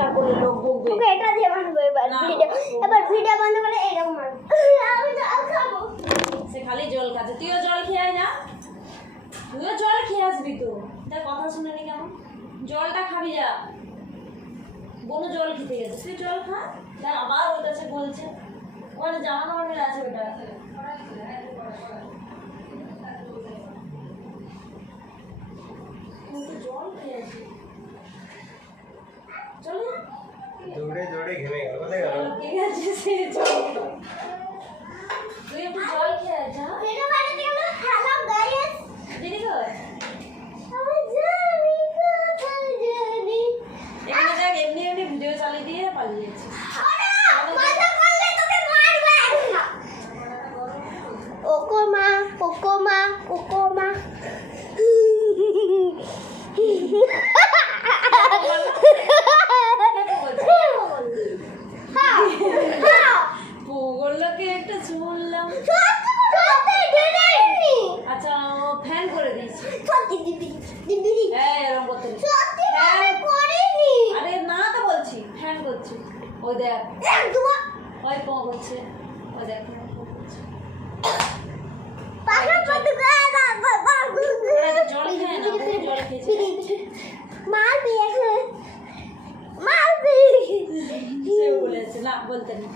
চিৎকার করে লোক বকবে। ওকে এটা দিয়ে বানবো এবার ভিডিও বন্ধ করে এইরকম মারবো। আমি জল খাবো। সে খালি জল খাচ্ছে, তুইও জল খেয়ে আয় না, তুইও জল খেয়ে আসবি তো। তার কথা শুনেনি কেমন? জলটা খাবি যা, বনু জল খেতে গেছে, তুই জল খা। দেখ আবার ওর কাছে বলছে, ওখানে জামা কাপড় মেলে আছে ওটা। জল খেয়ে আসি, চল না। দৌড়ে দৌড়ে ঘেমে গেল, কোথায় গেল? ঠিক আছে, সে জল তুই একটু জল খেয়ে যা। ভিডিও বানাতে গেলে হ্যালো গাইস দিদি কই? আমি জানি কোথায় জানি এখানে দেখ এমনি এমনি ভিডিও চালিয়ে দিয়ে পালিয়েছে। মজা করলে তোকে মারবে না। কোকোমা কোকোমা কোকোমা ভূগোলকে একটা শুনলাম। আচ্ছা ও ফ্যান করে দিয়েছি। এরকম করতে নেই। আরে না তো বলছি, ফ্যান করছি। ওই দেখ ওই পো করছে, ওই দেখ জল খেয়ে না, জল খেয়েছে। মারবি সে বলেছে না, বলতে নেই।